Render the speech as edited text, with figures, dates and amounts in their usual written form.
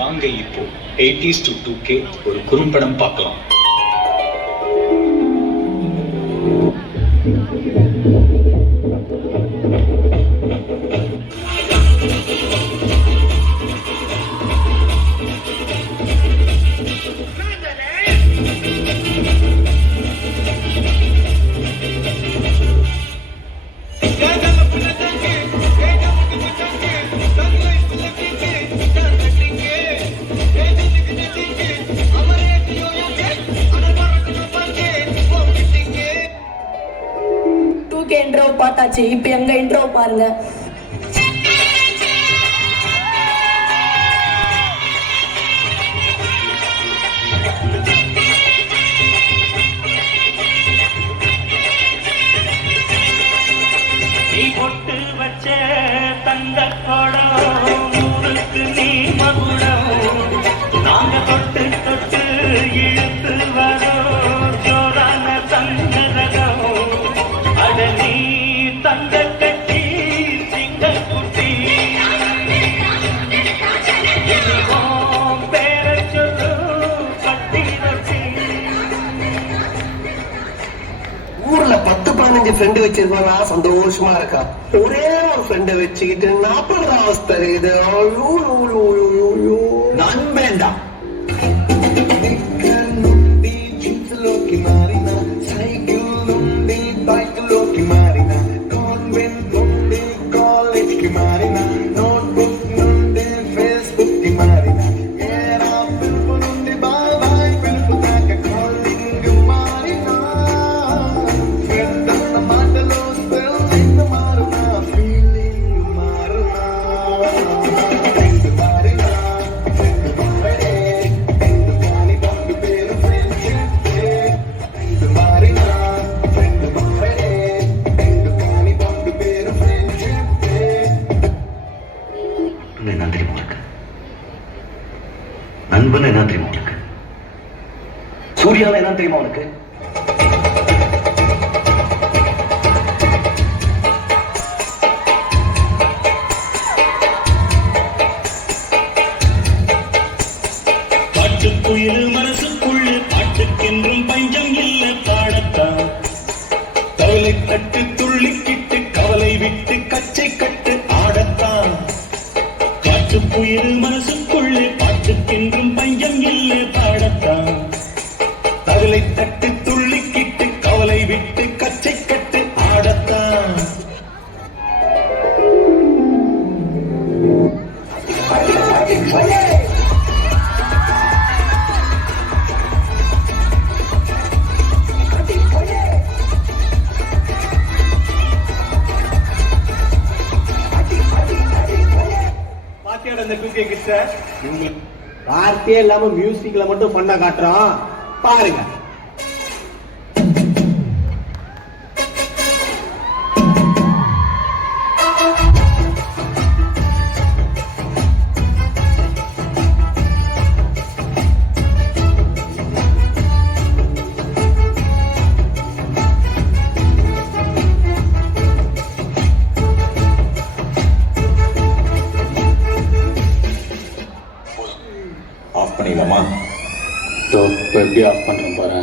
வாங்க இப்போ 80s to 2K ஒரு குறும்படம் பார்க்கலாம். இன்ட்ரோ பார்த்தாச்சு, இப்ப எங்க இன்ட்ரோ பாருங்க. நீ பொட்டு வச்ச தங்க கோடம் ஊருக்கு நீ மகுடம் நாங்க தொட்டு தொட்டு இழுத்து வரோம் ஜோரான தங்க ரகம் அட நீ தங்க கட்டி சிங்க குட்டி பேர சொல்லு பட்டி வச்சி. ஊர்ல 10-15 ஃப்ரெண்டு வச்சிருக்கா சந்தோஷமா இருக்கா. ஒரே ஒரு ஃப்ரெண்டை வச்சுக்கிட்டு நாற்பது அவஸ்தை இது. நண்பேண்டா நண்பன் என்ன தெரியுமா உனக்கு? சூர்யாவை என்ன தெரியுமா உனக்கு? பாட்டுக்குயில் மனசுக்குள்ளு பாட்டுக்கென்றும் பஞ்சம் இல்ல பாடத்தான் கவலை கட்டு துள்ளிக்கிட்டு கவலை விட்டு கச்சை கட்டு ஆடத்தான் காட்டுக்குயில் மனசுக்குள்ளே பாட்டுக்கென்றும் பஞ்சம் இல்ல பாடத்தான் கவலை தட்டு துள்ளிக்கிட்டு கவலை விட்டு கச்சை கட்டு ஆடத்தான். வார்த்தையே இல்லாம மியூசிக்ல மட்டும் பண்ண காட்டுறோம் பாருங்க. ஆஃப் பண்ணிடலாமா? எப்படி ஆஃப் பண்றேன் பாரு.